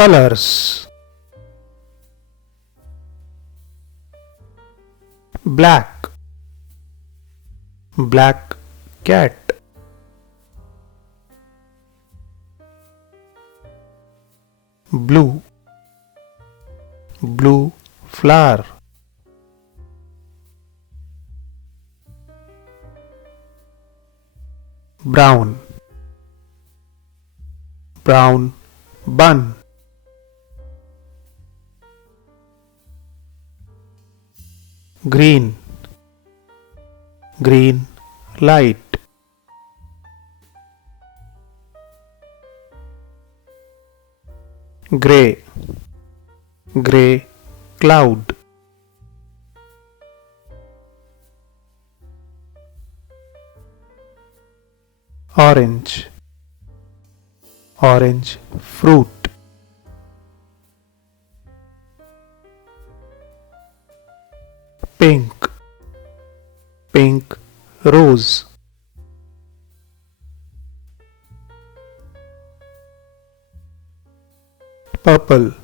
Colors: black, black cat. Blue, blue flower. Brown, brown bun. Green, green light. Grey, grey cloud. Orange, orange fruit. Pink, pink rose. Purple,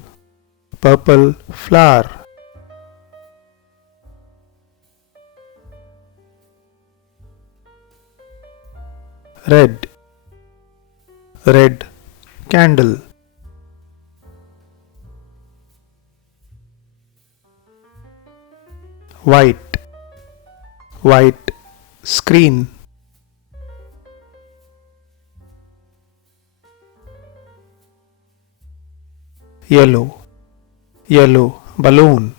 purple flower. Red, red candle. White, white screen. Yellow, yellow balloon.